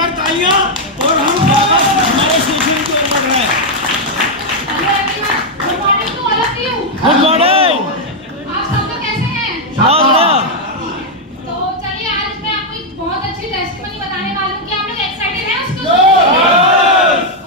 बार तालियां और हम वापस हमारे सेशन को बढ़ रहे हैं। Good morning to all of you. Good morning. आप सब लोग कैसे हैं? बहुत बढ़िया। तो चलिए आज मैं आपको एक बहुत अच्छी टेस्टिमनी बताने वाली हूँ। क्या आप लोग एक्साइटेड हैं उसको?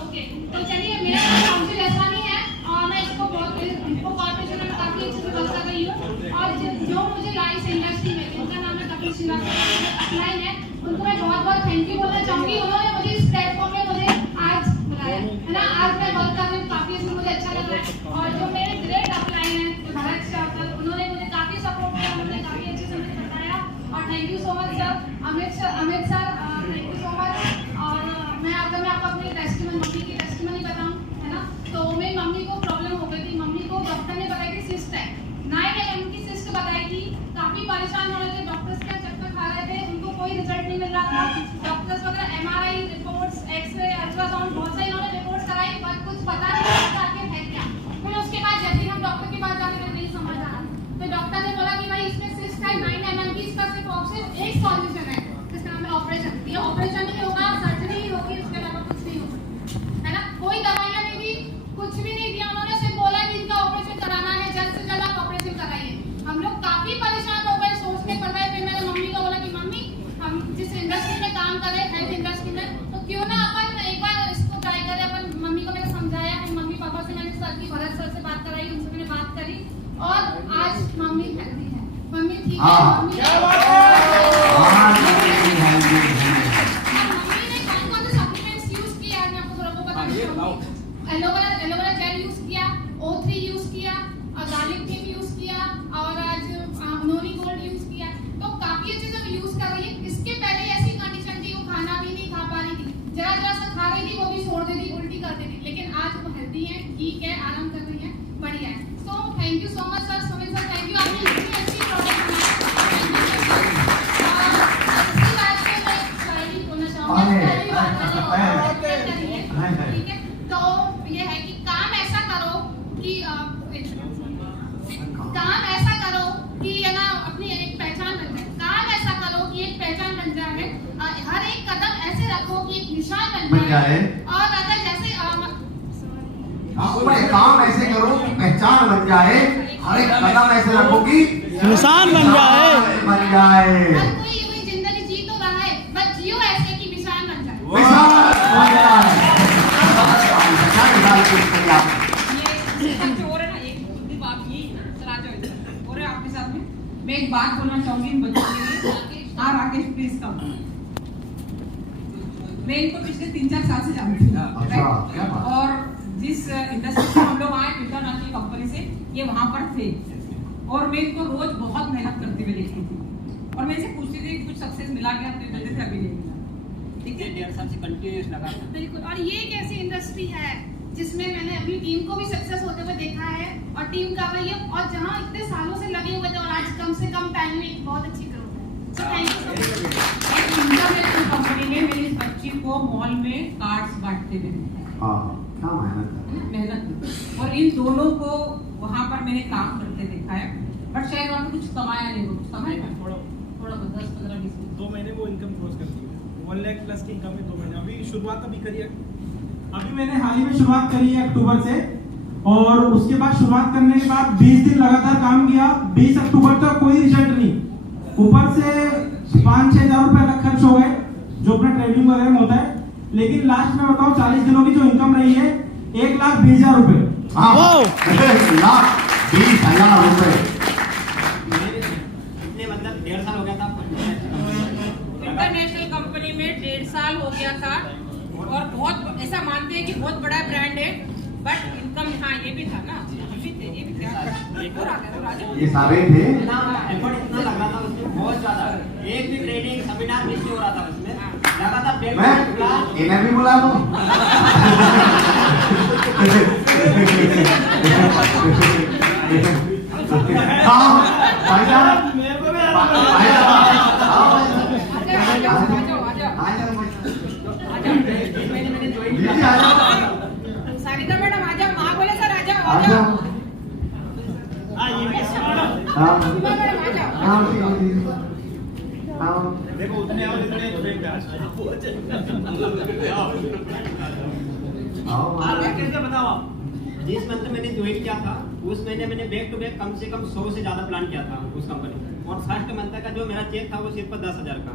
ओके, तो चलिए मेरा नाम शांति जसवानी है और मैं इसको कॉर्पोरेशन में काफी अच्छे से वर्क कर रही हूँ और जो मुझे लाई इस इंडस्ट्री में जिनका नाम है कपिल श्रीवास्तव अपलाइन है, उनको मैं बहुत थैंक यू बोलना चाहूंगी। उन्होंने मुझे इस प्लेटफॉर्म में मुझे आज बुलाया है ना। आज मैं वर्क कर रही हूँ, काफी इसमें मुझे अच्छा लग रहा है और जो मेरे ग्रेट अपलाइन है भरत शाह सर, उन्होंने मुझे काफी सपोर्ट किया, उन्होंने काफी अच्छे से मुझे बताया और thank you so much sir. Amit sir thank you so much. और मैं आपको अपनी टेस्टिमनी मम्मी की टेस्टिमनी बताऊं है ना। तो मेरी मम्मी को प्रॉब्लम हो गई थी। मम्मी को डॉक्टर ने बताई थी सिस्ट है, 9 mm की सिस्ट बताई थी। काफी परेशान हो रहे थे, डॉक्टर्स का चक्कर खा रहे थे, उनको कोई रिजल्ट नहीं मिल रहा था। डॉक्टर्स वगैरह MRI रिपोर्ट्स, एक्सरे, अल्ट्रासाउंड बहुत सारी इन्होंने रिपोर्ट्स कराई पर कुछ पता नहीं चलता आखिर है क्या। फिर उसके बाद जैसे ही हम डॉक्टर के पास जाने में नहीं समझ आ रहा, तो डॉक्टर ने बोला कि भाई इसमें सिस्ट है 9 mm की, इसका सिर्फ ऑप्शन एक सॉल्यूशन है, जिसका नाम है ऑपरेशन। ये ऑपरेशन ही होगा, सर्जरी ही होगी, उसके अलावा कुछ नहीं होगा, है ना। कोई दवाइयां नहीं दी, कुछ भी नहीं दिया, उन्होंने सिर्फ बोला कि इनका ऑपरेशन कराना है, जल्द से जल्द आप ऑपरेशन कराइए। हम लोग काफी परेशान हो गए, सोचने पड़ रहे। फिर मैंने मम्मी को बोला कि मम्मी हम जिस इंडस्ट्री में काम कर रहे हैं, हेल्थ इंडस्ट्री में, तो क्यों ना अपन एक बार इसको ट्राई करें। अपन मम्मी को मैंने समझाया, फिर मम्मी पापा से मैंने सर की भरत सर से बात कराई, उनसे मैंने बात करी और आज मम्मी हेल्दी है, मम्मी ठीक है। मम्मी ने कौन से सप्लीमेंट्स यूज किया मैं आपको थोड़ा वो बताऊंगी। एलोवेरा जेल यूज किया, O3 यूज किया, गार्लिक टीम यूज किया और आज नोनी गोल्ड यूज किया। तो काफी अच्छे से यूज कर रही है। इसके पहले ऐसी कंडीशन थी, वो खाना भी नहीं खा पा रही थी, जरा सा खा रही थी वो भी छोड़ देती, उल्टी कर देती, लेकिन आज वो हेल्दी है, ठीक है, आराम कर रही है, बढ़िया है। So thank you so much sir, Sumit sir, thank you. आपने इतनी अच्छी प्रोडक्ट बनाई, इसी बात पे मैं शायरी बोलना चाहूंगी, ठीक है। तो ये है कि काम ऐसा करो कि है ना अपनी एक पहचान बन जाए। काम ऐसा करो कि एक पहचान बन जाए। हर एक कदम ऐसे रखो कि एक निशान बन जाए। और अगर जैसे काम ऐसे करो कि पहचान बन जाए, हर एक कदम ऐसे रखो कि निशान बन जाए। हर कोई जिंदगी जी तो रहा है, बस जियो ऐसे कि निशान बन जाए। मैं एक बात बोलना चाहूंगी इन बच्चों के लिए। हाँ राकेश प्लीज कम। मैं इनको पिछले 3-4 साल से जानती हूँ और जिस इंडस्ट्री से हम लोग आए इंटरनेशनल कंपनी से, ये वहाँ पर थे और मैं इनको रोज बहुत मेहनत करते हुए देखती थी और मैं इसे पूछती थी कुछ सक्सेस मिला क्या, तो बोलते थे अभी नहीं मिला। ठीक है, 1.5 साल से कंटिन्यूअस लगा बिल्कुल। और ये एक ऐसी इंडस्ट्री है जिसमें मैंने अपनी टीम को भी सक्सेस होते हुए देखा है और टीम कर रही है, और जहाँ इतने सालों से लगे हुए थे और आज कम से कम टाइम में बहुत अच्छी ग्रोथ है। So thank you so much. International company ने मेरी इस बच्ची को मॉल में कार्ड्स बांटते हुए देखा है। मेहनत और इन दोनों को वहाँ पर मैंने काम करते देखा है, बट शायद वहाँ कुछ कमाया नहीं, कुछ कमाया थोड़ा 10-15-20 2 महीने वो इनकम क्रॉस कर दी है। 1 लाख प्लस की इनकम है 2 महीने। अभी शुरुआत अभी करी है, अभी मैंने हाल ही में शुरुआत करी है अक्टूबर से, और उसके बाद शुरुआत करने के बाद 20 दिन लगातार काम किया। 20 अक्टूबर तक कोई रिजल्ट नहीं, ऊपर से 5-6 हज़ार रुपए तक खर्च हो गए जो अपना ट्रेडिंग वगैरह में होता है। लेकिन लास्ट में बताओ 40 दिनों की जो इनकम रही है 1,20,000 रुपए। मतलब 1.5 साल हो गया था। इंटरनेशनल कंपनी में 1.5 साल हो गया था और बहुत ऐसा मानते हैं कि बहुत बड़ा ब्रांड है, बट इनकम हाँ ये भी था ना, हम भी थे, ये भी था, एक और आ गया राजा, ये सारे थे। एफर्ट इतना लगा था उसमें, बहुत ज्यादा। एक भी ट्रेनिंग सेमिनार मिस नहीं हो रहा था उसमें, लगा था। मैं इन्हें भी बुला दूं। हाँ भाई साहब, मेरे को भी सारिका मैडम आ जाओ, माँ बोले सर आ जाओ, आ आजा। जाओ। हाँ मैडम आ जाओ। हाँ देखो उतने और इतने आप कैसे बताओ आप? जिस मंथ मैंने ज्वाइन किया था उस महीने मैंने बैक टू बैक कम से कम 100 से ज्यादा प्लान किया था उस कंपनी में, और फर्स्ट मंथ का जो मेरा चेक था वो सिर्फ 10,000 का।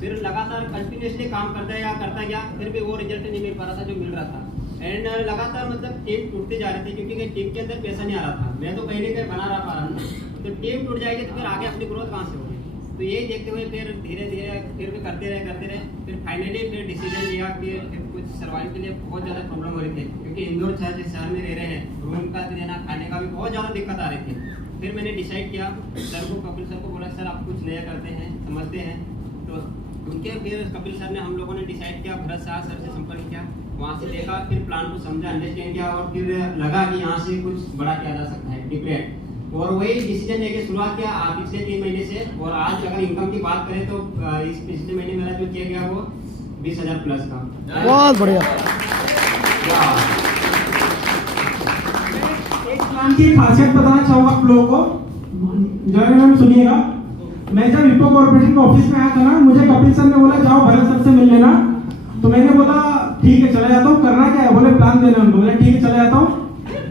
फिर लगातार कंटिन्यूसली काम करता गया, फिर भी वो रिजल्ट नहीं मिल पा रहा था जो मिल रहा था। एंड लगातार मतलब टीम टूटती जा रही थी, क्योंकि टीम के अंदर पैसा नहीं आ रहा था। मैं तो कहीं ना कहीं बना रहा पा रहा था, तो टीम टूट जाएगी तो फिर आगे अपनी ग्रोथ कहाँ से होगी। तो यही देखते हुए फिर धीरे धीरे फिर भी करते रहे, फिर फाइनली फिर डिसीजन लिया कि कुछ सर्वाइव के लिए बहुत ज़्यादा प्रॉब्लम हो रही थी, क्योंकि इंदौर शहर में रह रहे हैं, रूम का देना खाने का भी बहुत ज़्यादा दिक्कत आ रही थी। फिर मैंने डिसाइड किया, कपिल सर को बोला सर आप कुछ नया करते हैं, समझते हैं, तो उनके फिर कपिल सर ने हम लोगों ने डिसाइड किया, भरत शाह सर से संपर्क किया, वहाँ से देखा, फिर प्लान को समझा, अंडरस्टैंड किया, और फिर लगा कि यहाँ से कुछ बड़ा किया जा सकता है डिफरेंट, और वही डिसीजन लेके शुरुआत किया पिछले 3 महीने से। और आज अगर इनकम की बात करें तो इस पिछले महीने मेरा जो चेक गया वो 20,000 प्लस का। बहुत बढ़िया। एक प्लान की खासियत बताना चाहूंगा आप लोगों को, जरा मैम सुनिएगा। मैं जब हिप्पो कॉर्पोरेशन के ऑफिस में आया था ना, मुझे कपिल सर ने बोला जाओ भरत सर से मिल लेना, तो मैंने बोला ठीक है चला जाता हूँ, करना क्या है, बोले प्लान देना उनको, बोले ठीक है चला जाता हूँ।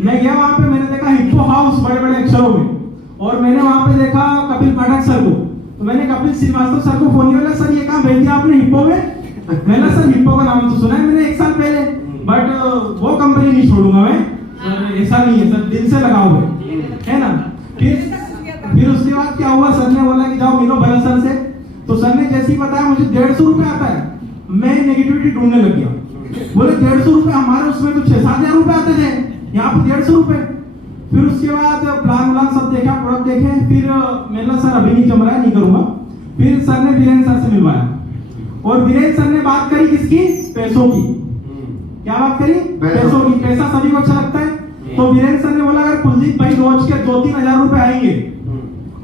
मैं गया वहाँ पे, मैंने देखा हिप्पो हाउस बड़े बड़े अक्षरों में, और मैंने वहाँ पे देखा कपिल पाठक सर को, तो मैंने कपिल श्रीवास्तव सर को फोन किया, सर ये कहाँ भेज दिया आपने हिप्पो में? मैंने सर हिप्पो का नाम तो सुना है मैंने 1 साल पहले, बट वो कंपनी नहीं छोड़ूंगा मैं, ऐसा नहीं है सर, दिल से लगाओ है ना। फिर उसके बाद क्या हुआ, सर ने बोला कि जाओ मिलो भरत सर से, तो सर ने जैसे ही बताया मुझे 150 रुपए आता है, मैं नेगेटिविटी ढूंढने लग गया। बोले 150 रुपए, हमारे उसमें तो 6-7 हजार रुपए आते थे, यहाँ पे 150 रुपए। फिर उसके बाद प्लान सब देखा, प्रोडक्ट देखे, फिर मैंने सर अभी नहीं जम रहा है, नहीं करूंगा। फिर सर ने वीरेंद्र सर से मिलवाया, और वीरेंद्र सर ने बात करी किसकी, पैसों की। क्या बात करी, पैसों की। पैसा सभी को अच्छा लगता है, तो वीरेंद्र सर ने बोला अगर कुलदीप भाई रोज के 2-3 हजार रुपए आएंगे,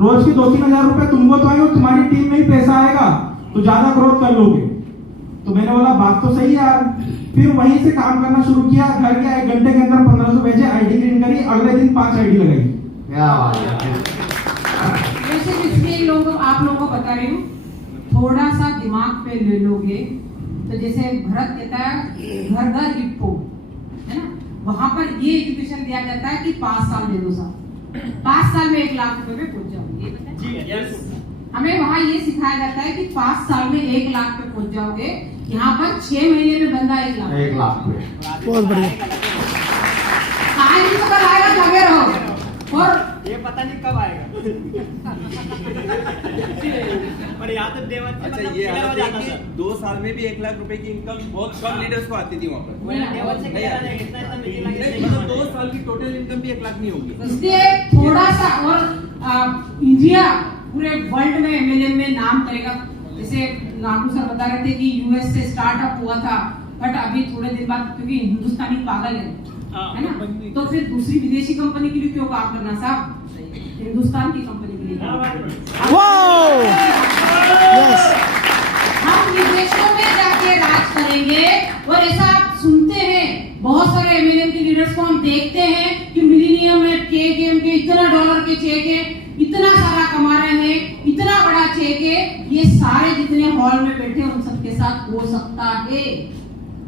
रोज के 2-3 हजार रुपए तुमको तो आएंगे, तुम्हारी टीम में ही पैसा आएगा, तो ज्यादा ग्रोथ कर लोगे। तो मैंने बोला बात तो सही है यार। फिर वहीं से काम करना शुरू किया, घर गया, 1 घंटे के अंदर 1500 भेजे, आईडी ग्रीन करी, अगले दिन 5 आईडी लगाई। क्या बात है। वैसे इसलिए आप लोगों को बता रही हूँ, थोड़ा सा दिमाग पे ले लोगे तो जैसे भरत कहता है घर घर हिप्पो है ना, वहां पर ये एजुकेशन दिया जाता है कि 5 साल दे दो साल, 5 साल में 1 लाख रुपए पे पहुंच जाओगे। हमें वहाँ ये सिखाया जाता है कि 5 साल में 1 लाख पे पहुंच जाओगे, यहाँ पर 6 महीने में बंदा 1 लाख पे। बहुत बढ़िया। आज ही तो कल आएगा, लगे रहो, और ये पता नहीं कब आएगा। पर यहाँ तो देवत अच्छा ये हालत है कि 2 साल में भी 1 लाख रुपए की इनकम बहुत कम लीडर्स को आती थी वहाँ पर। देवत से क्या है, इतना मीटिंग लगी, मतलब 2 साल की टोटल इनकम भी 1 लाख नहीं होगी। इसलिए थोड़ा सा, और इंडिया पूरे वर्ल्ड में एमएलएम में नाम करेगा। जैसे नागू सर बता रहे थे कि यूएस से स्टार्टअप हुआ था, बट अभी थोड़े दिन बाद, क्योंकि हिंदुस्तानी पागल है ना, तो फिर दूसरी विदेशी कंपनी के लिए क्यों काम करना साहब, हिंदुस्तान की कंपनी के लिए। हम विदेशों में जाके राज करेंगे, और ऐसा आप सुनते हैं बहुत सारे एमएलएम के लीडर्स को हम देखते हैं कि मिलीनियम में केकेएम के इतना डॉलर के चेक है, इतना सारा कमा रहे हैं, इतना बड़ा चेक है। ये सारे जितने हॉल में बैठे उन सबके साथ हो सकता है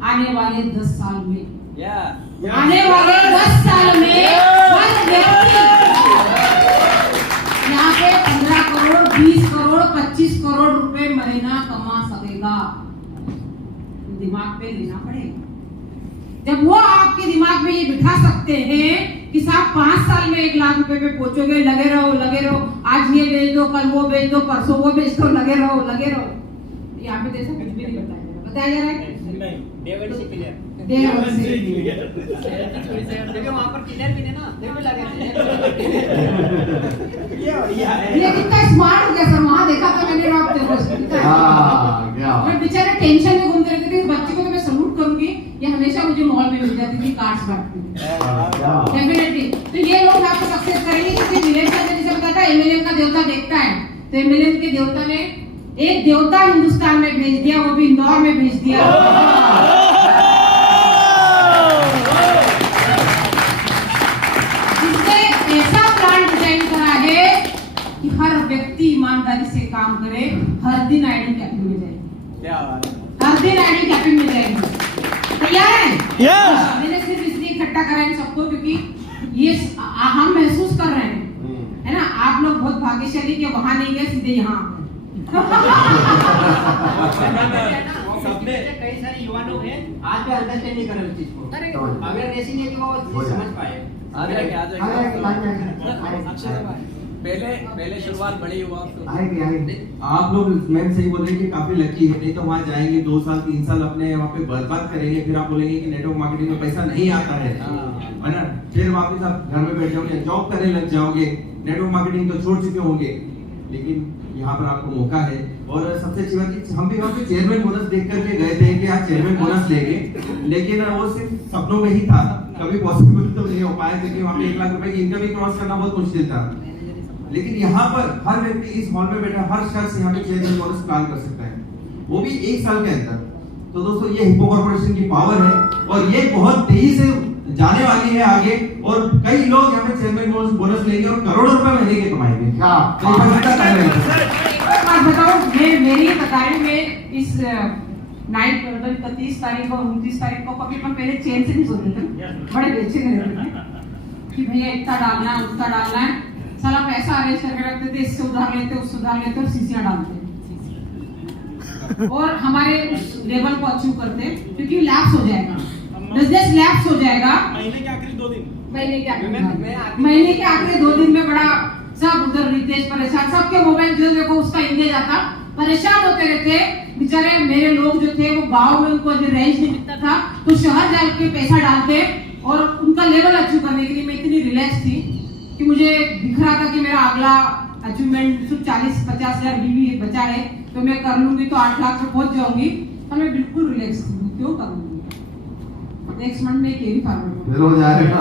आने वाले 10 साल में, आने वाले 10 साल में हर व्यक्ति यहाँ पे 15 करोड़, 20 करोड़, 25 करोड़ रुपए महीना कमा सकेगा। दिमाग पे लेना पड़ेगा। जब वो आपके दिमाग में ये बिठा सकते हैं कि साहब 5 साल में 1 लाख रुपए पे पहुंचोगे, लगे रहो, आज ये बेच दो, कल वो बेच दो, परसों वो बेच दो, लगे रहो। यहाँ पे जैसा कुछ भी नहीं बताया जा रहा है। देवत से क्लियर, देखिए वहाँ पर क्लियर भी नहीं ना, देखो लगे ये कितना स्मार्ट हो गया सर, वहाँ देखा था मैंने मैं बेचारे टेंशन में घूमते रहते थे। इस बच्चे को तो मैं सलूट करूंगी, ये हमेशा मुझे मॉल में मिल जाती थी कार्ड्स बांटती। डेफिनेटली तो ये लोग आपको सक्सेस करेंगे, क्योंकि वीरेंद्र सर ने जैसे बताया एमएलएम का देवता देखता है, तो एमएलएम के देवता ने एक देवता हिंदुस्तान में भेज दिया, वो भी इंदौर में भेज दिया। जिसने ऐसा प्लान डिजाइन करा है कि हर व्यक्ति ईमानदारी से काम करे, हर हर दिन आईडी कैपिंग में जाएगी, क्या बात है। हर दिन आईडी कैपिंग में जाएगी। तैयार है? मैंने सिर्फ इसलिए इकट्ठा करा इन सबको क्योंकि ये हम महसूस कर रहे हैं, है ना। आप लोग बहुत भाग्यशाली कि वहां नहीं गए, सीधे यहाँ सबने कई सारे युवा लोग हैं आज भी अंडरस्टैंड नहीं कर रहे उस चीज को, अवेयरनेस ही नहीं है कि वो चीज समझ पाए। पहले शुरुआत बड़ी हुआ आप लोग मैम सही बोल रहे हैं कि काफी लकी है, नहीं तो वहाँ जाएंगे 2 साल 3 साल अपने वहाँ पे बर्बाद करेंगे, फिर आप बोलेंगे कि नेटवर्क मार्केटिंग में पैसा नहीं आता है ना, फिर वापस आप घर में बैठ जाओगे, जॉब करने लग जाओगे, नेटवर्क मार्केटिंग तो छोड़ चुके होंगे। लेकिन यहाँ पर आपको मौका है। और सबसे अच्छी बात कि हम भी वहाँ पे चेयरमैन बोनस देख करके गए थे कि आप चेयरमैन बोनस लेंगे, लेकिन वो सिर्फ सपनों में ही था, कभी पॉसिबल तो नहीं हो पाया क्योंकि वहाँ पे 1 लाख रुपए की इनकम ही क्रॉस करना बहुत मुश्किल था। लेकिन यहाँ पर हर व्यक्ति इस हॉल में बैठा हर शख्स यहाँ पे चेयरमैन बोनस प्लान कर सकता है, वो भी 1 साल के अंदर। तो दोस्तों ये हिप्पो कॉर्पोरेशन की पावर है और ये बहुत तेजी से जाने वाली है आगे, और कई लोग यहाँ पे चेयरमैन बोनस लेंगे और करोड़ों रुपए महीने के कमाएंगे। तो ये पता कर रहे हैं। बताओ, मेरी बताई में इस नाइट 30 तारीख और 29 तारीख को कभी अपन पहले चैन से नहीं सोते थे, बड़े बेचैन रहते थे कि भैया इतना डालना है उतना डालना है, साला पैसा अरेंज करके रखते थे, इससे उधार लेते उससे उधार लेते और सीसियां डालते और हमारे उस लेवल को अचीव करते, क्योंकि लैप्स हो जाएगा, बिजनेस लैप्स हो जाएगा महीने के आखिरी 2 दिन, महीने के आखिरी 2 दिन में बड़ा सब उधर रितेश परेशान, सबके मोबाइल जो देखो उसका इंगेज आता, परेशान होते रहते बेचारे। मेरे लोग जो थे वो गांव में उनको जो रेंज नहीं मिलता था तो शहर जाके पैसा डालते और उनका लेवल अचीव करने के लिए मैं इतनी रिलैक्स थी कि मुझे दिख रहा था कि मेरा अगला अचीवमेंट सिर्फ 40-50 हजार भी बचा है, तो मैं कर लूंगी तो 8 लाख पे पहुंच जाऊंगी। तो मैं बिल्कुल रिलैक्स थी, क्यों करूंगी नेक्स्ट मंथ में केरी फार्मर हो जाएगा,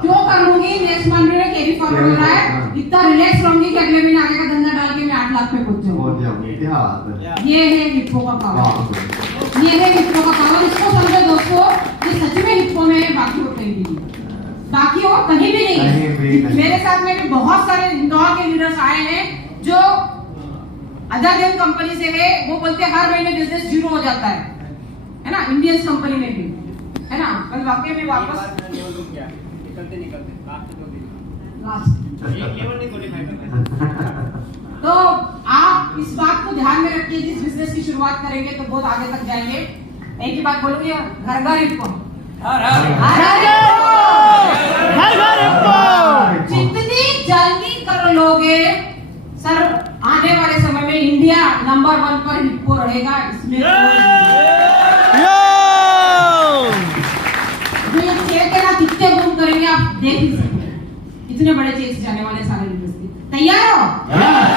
क्यों कर लूंगी नेक्स्ट मंथ में केरी फार्मर हो रहा है, इतना रिलैक्स रहूंगी कि अगले महीने आगे का धंधा डाल के मैं 8 लाख पे पहुंच जाऊंगी। क्या बात है, ये है हिप्पो का पावर, ये है हिप्पो का पावर। इसको समझो दोस्तों, ये सच में हिप्पो में है, बाकी और कहीं भी नहीं, बाकी और कहीं भी नहीं। मेरे साथ में भी बहुत सारे इंदौर के लीडर्स आए हैं जो अदर देन कंपनी से है, वो बोलते हैं हर महीने बिजनेस 0 हो जाता है ना, इंडियंस कंपनी में भी, है ना। कल वाकई में वापस निकलते लास्ट 2 दिन लास्ट एक लेवल नहीं क्वालीफाई करना। तो आप इस बात को ध्यान में रखिए, जिस बिजनेस की शुरुआत करेंगे तो बहुत आगे तक जाएंगे। एक ही बात बोलूंगी, घर घर हिप्पो, जितनी जल्दी कर लोगे सर, आने वाले समय में इंडिया नंबर 1 पर हिप्पो रहेगा, इसमें जो ये चेक है ना कितने गुम करेंगे आप देख ही सकते हैं, इतने बड़े चेक जाने वाले सारे यूनिवर्सिटी। तैयार हो?